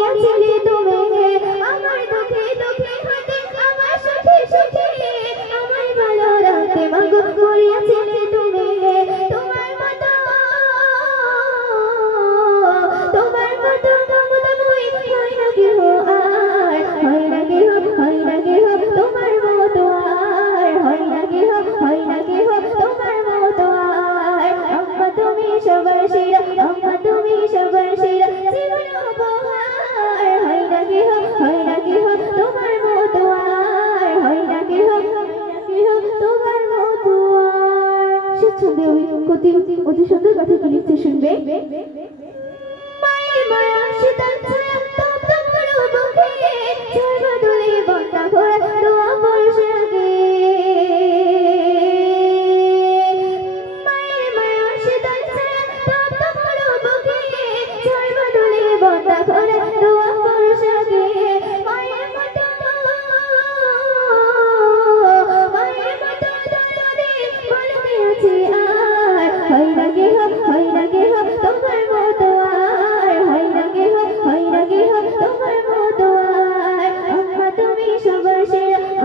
করিয়াছিলে তুমি আমার দুঃখে দুঃখে হাতে আমার সুখে সুখে আমার ভালো রাখতে মাগো করিয়াছিলে তুমি তোমার মতো মমতাময়ী হয় না কেহ আর হয় না কেহ তোমার মতো আর হয় না কেহ তোমার মতো আর আম্মা তুমি সবার সেরা আম্মা তুমি সবার সেরা জীবন উপহার হয় না কেহ তোমার মতো আর হয় না কেহ তোমার মতো আর স্বচ্ছন্দে অতি সুন্দর কথা কি লিখতে শুনবে মায়ের মায়া শীতল ছায়া তপ্ত করো বুকে সর্বদলে বন্ধা ঘোরা দোয়া বর্ষাকে মায়ের মায়া শীতল ছায়া তপ্ত করো বুকে সর্বদলে বন্ধা ঘোরা দোয়া বর্ষাকে মায়ের মতো দরদে বলতে আছে আর হয় না কেহ তোমার মতো আর হয় না কেহ তোমার মতো আর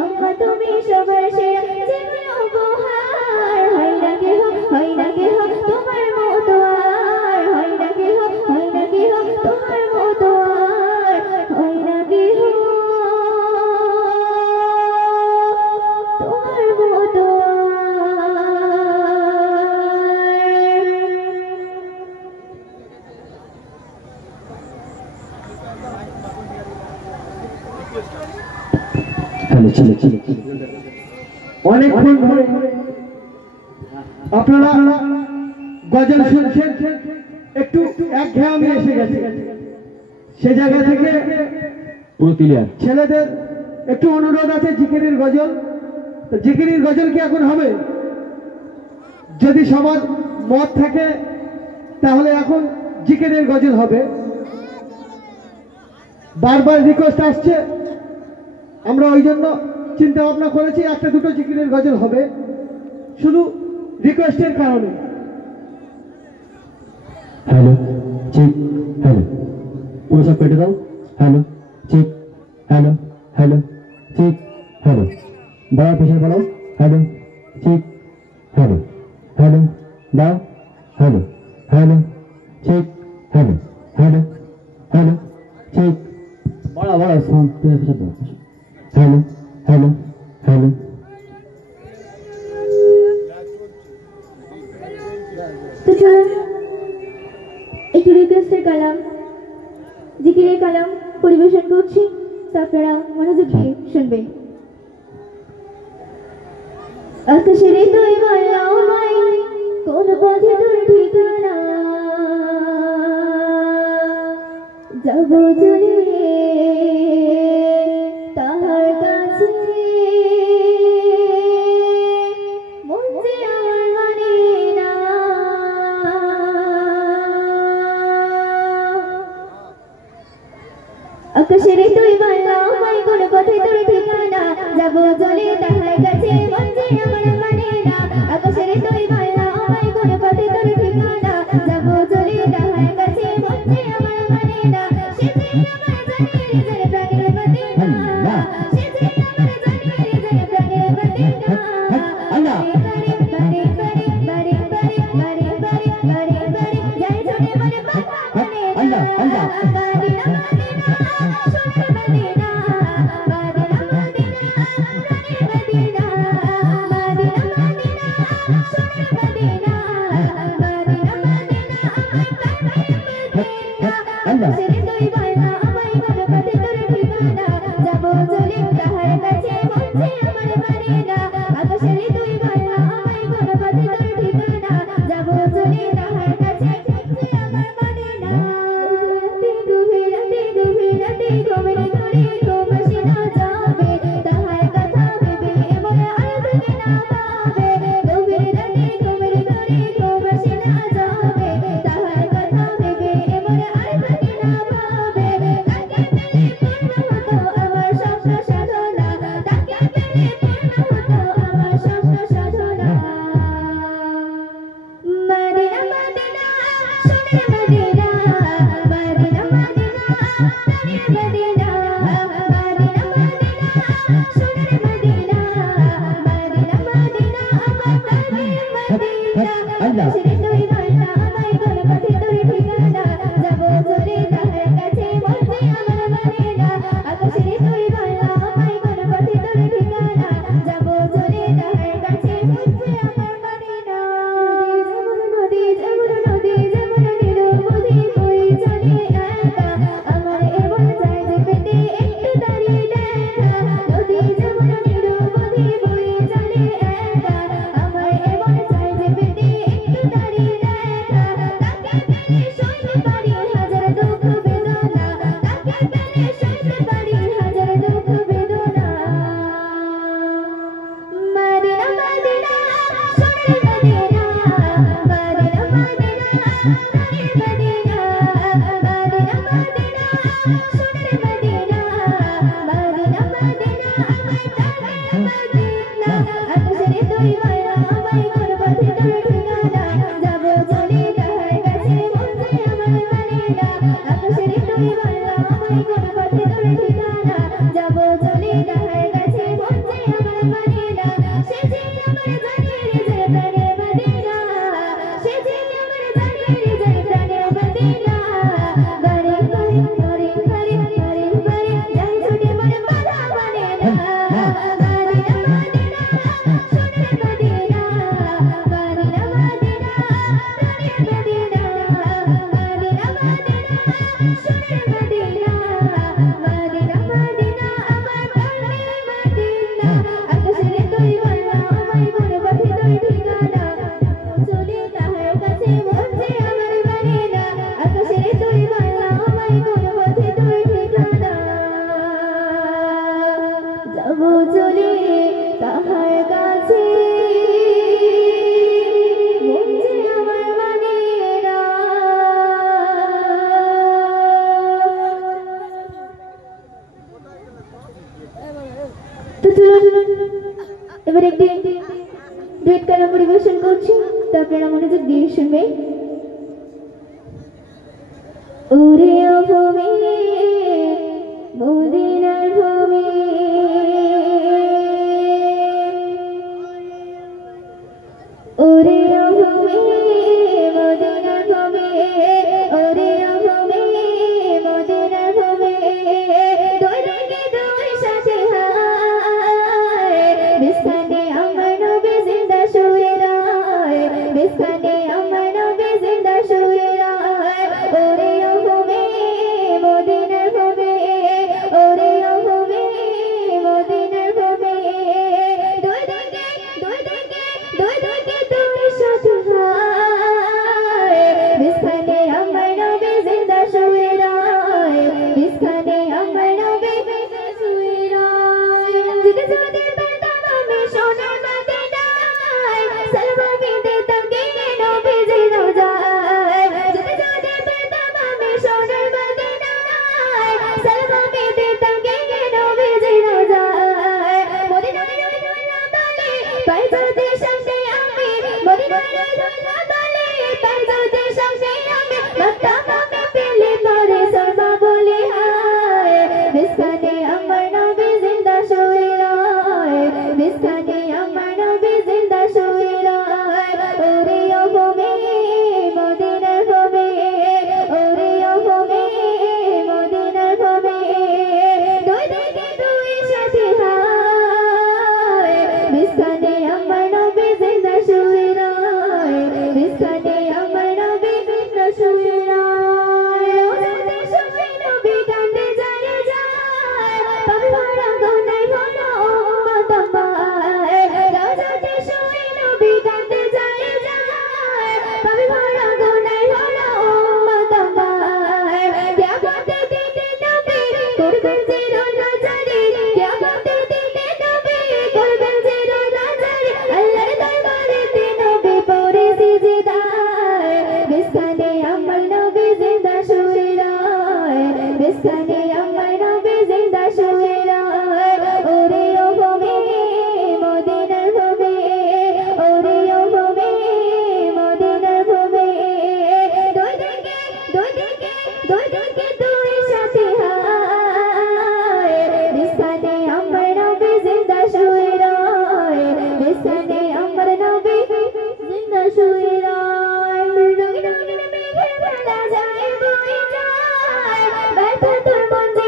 আম্মা তুমি সবার সেরা জীবন উপহার হয় না কেহ তোমার মতো আর হয় না কেহ তোমার মতো আর হয় না কেহ তোমার মতো অনেকক্ষণ ধরে আপনারা গজল শুনছেন একটু একঘেয়েমি এসে গেছে সে জায়গা থেকে ছেলেদের একটু অনুরোধ আছে জিকিরের গজল তো জিকিরের গজল কি এখন হবে যদি সমাজ মত থাকে তাহলে এখন জিকিরের গজল হবে বারবার রিকোয়েস্ট আসছে আমরা ওই জন্য চিন্তা ভাবনা করেছি একটা দুটো জিকিরের গজল হবে শুধু রিকোয়েস্টের কারণে হ্যালো ঠিক হ্যালো পুরো সব কেটে দাও হ্যালো ঠিক হ্যালো ঠিক হ্যালো দাও পেছনে বলো হ্যালো ঠিক হ্যালো দাও হ্যালো ঠিক হ্যালো ঠিক বড় সাউন্ড পেছনে দাও হ্যালো তো চলুন একটু রিকোয়েস্টের কালাম জিকিরের কালাম পরিবেশন করছি তা আপনারা মনোযোগ দিয়ে শুনবেন আকাশের তুই বললাম মাই কোন পথে তোর ঠিকানা যাব চলে তাহার কাছে মন যে আমার মানে না আকাশের তুই বললাম মাই কোন পথে তোর ঠিকানা যাব চলে তাহার কাছে মন যে আমার মানে না আকাশের তুই বললাম মাই কোন পথে তোর ঠিকানা যাব চলে তাহার কাছে মন যে আমার মানে না সে যে আমার জন্মের প্রাণের মতে না সে যে আমার জন্মের প্রাণের মতে না আল্লাহ যাই চলে মনে বাধা মনে আল্লাহ Madina, Madina, Madina, Madina, Madina. তার প্রাণে সইতে পারি হাজার দুঃখ বেদনা মদিনা মদিনা সোনার মদিনা মদিনা মদিনা প্রাণের মদিনা মদিনা মদিনা সোনার মদিনা মদিনা মদিনা আমার প্রাণের মদিনা আকাশের তুই মায়া আমায় কোন পথে তোর ঠিকানা যাব চলে তাহার কাছে মন যে আমার মানে না আকাশের তুই মায়া আমায় কোন পথে তোর ঠিকানা যাব চলে তাহার কাছে মন যে আমার মানে না সে যে আমার জানের যে প্রাণের মদিনা সে যে আমার জানের যে প্রাণের মদিনা বারে বারে বারে বারে বারে বারে যাই ছুটে মনে বাধা মানে না মদিনা মদিনা সোনার মদিনা মদিনা মদিনা প্রাণের মদিনা মদিনা মদিনা সোনার মদিনা মদিনা মদিনা আমার প্রাণের মদিনা আকাশের তুই মায়া আমায় কোন পথে তোর ঠিকানা চলে তাহার কাছে মন যে আমার মানে না আকাশের তুই মায়া আমায় কোন পথে তোর ঠিকানা যাব চলে তাহার কাছে মন যে আমার মানে না তো চলুন এবার একটি ডুয়েট গান পরিবেশন করছি তা আপনারা মনোযোগ দিয়ে শুনবেন ওরে ও ভূমি মদিনার ভূমি ওরে ও ভূমি মদিনার ভূমি ওরে ও ভূমি মদিনার ভূমি দুই দিকে দুই সাথে হায় বিস্তানে আমার নবী জিন্দা শুয়ে রয় বিস্তানে আমার নবী জিন্দা শুয়ে রয় ওরে ও ভূমি মদিনার ভূমি ওরে ও ভূমি মদিনার ভূমি দুই দিকে দুই দিকে দুই দিকে দুই সাথে হায় বিস্তানে আমার নবী জিন্দা শুয়ে রয় বিস্তানে আমার নবী জিন্দা শুয়ে রয় যদি যদি পেতাম আমি সোনার মদিনায় সালামি দিতাম কে নবী জিন্দা যায় যদি যদি পেতাম আমি সোনার মদিনায় সালামি দিতাম কে নবী জিন্দা যায় মদিনায় রইলা বলে পাই যদি সামনে আমি মদিনায় রইলা বলে পাই যদি সামনে আমি মক্কা আমি পেলে পরে সরবা বলে হায় বিস্তানে আমার নবী জিন্দা শুয়ে রয় বিস্তানে আমার নবী জিন্দা শুয়ে রয় ওরে ও ভূমি মদিনার ভূমি ওরে ও ভূমি মদিনার ভূমি দুই দিকে দুই সাথে হায় বিস্তানে আমার নবী জিন্দা শুয়ে রয় বিস্তানে আমার নবী জিন্দা শুয়ে রয় ওদের শুয়ে নবী কান্দে যায় যায় পাপি ভরা গনায় ভরা উম্মত আমায় রাজাতে শুয়ে নবী কান্দে যায় যায় পাপি ভরা গনায় ভরা উম্মত আমায় কিয়ামতে দিনে নবী করবেন জিরো নাজারি কিয়ামতে দিনে নবী করবেন জিরো নাজারি আল্লাহর দরবারে নবী পড়ে সিজদায় বিস্তানে আমার নবী জিন্দা শুয়ে রয় বিস্তানে আমার নবী জিন্দা শুয়ে রয় ওরে ও ভূমি মদিনার ভূমি ওরে ও ভূমি মদিনার ভূমি দুই দিকে দুই দিকে দুই দিকে দুই সাথে হায় বিস্তানে আমার নবী জিন্দা শুয়ে রয় বিস্তানে আমার নবী জিন্দা শুয়ে রয় রঙিন রঙিন মেঘে ভেলা যায় বয়ে যায় ব্যথা তোর মন যে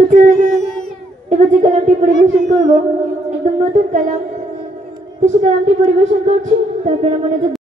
তো চলুন এবার যে কালামটি পরিবেশন করব একদম নতুন কালাম। তো সে কালামটি পরিবেশন করছি, তারপরে মনে